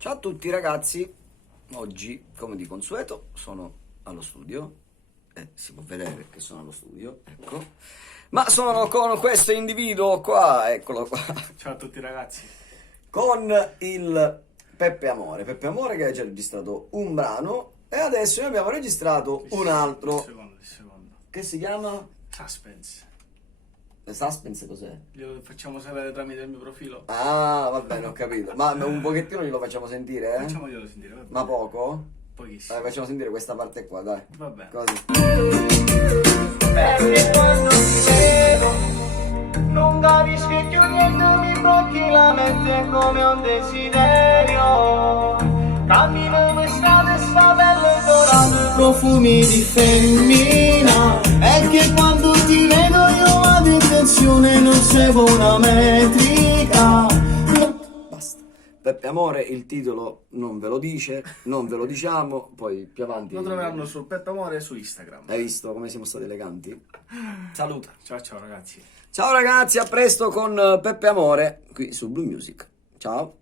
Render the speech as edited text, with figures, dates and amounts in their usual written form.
Ciao a tutti ragazzi, oggi come di consueto sono allo studio, si può vedere che sono allo studio, ecco, ma sono con questo individuo qua, eccolo qua, Ciao a tutti ragazzi. con il Peppe Amore che ha già registrato un brano e adesso ne abbiamo registrato un altro, Il secondo. che si chiama Suspense. Suspense, cos'è? Glielo facciamo sapere tramite il mio profilo. Ah, va bene, ho capito, ma un pochettino glielo facciamo sentire, eh? Facciamoglielo sentire, va bene. Ma poco? Pochissimo. Dai, facciamo sentire questa parte qua, dai. Va bene. Così. Perché quando ti vedo non capisci più niente, mi blocchi la mente come un desiderio. Cammino per strada e sta pelle dorata, profumi di femmina. E che quando ti vedo io vado in tensione, non seguo una metrica. Basta. Peppe Amore, il titolo non ve lo dice, non ve lo diciamo, poi più avanti. Lo troveranno su Peppe Amore e su Instagram. Hai visto come siamo stati eleganti? Saluta. Ciao ciao ragazzi. Ciao ragazzi, a presto con Peppe Amore qui su Blue Music. Ciao.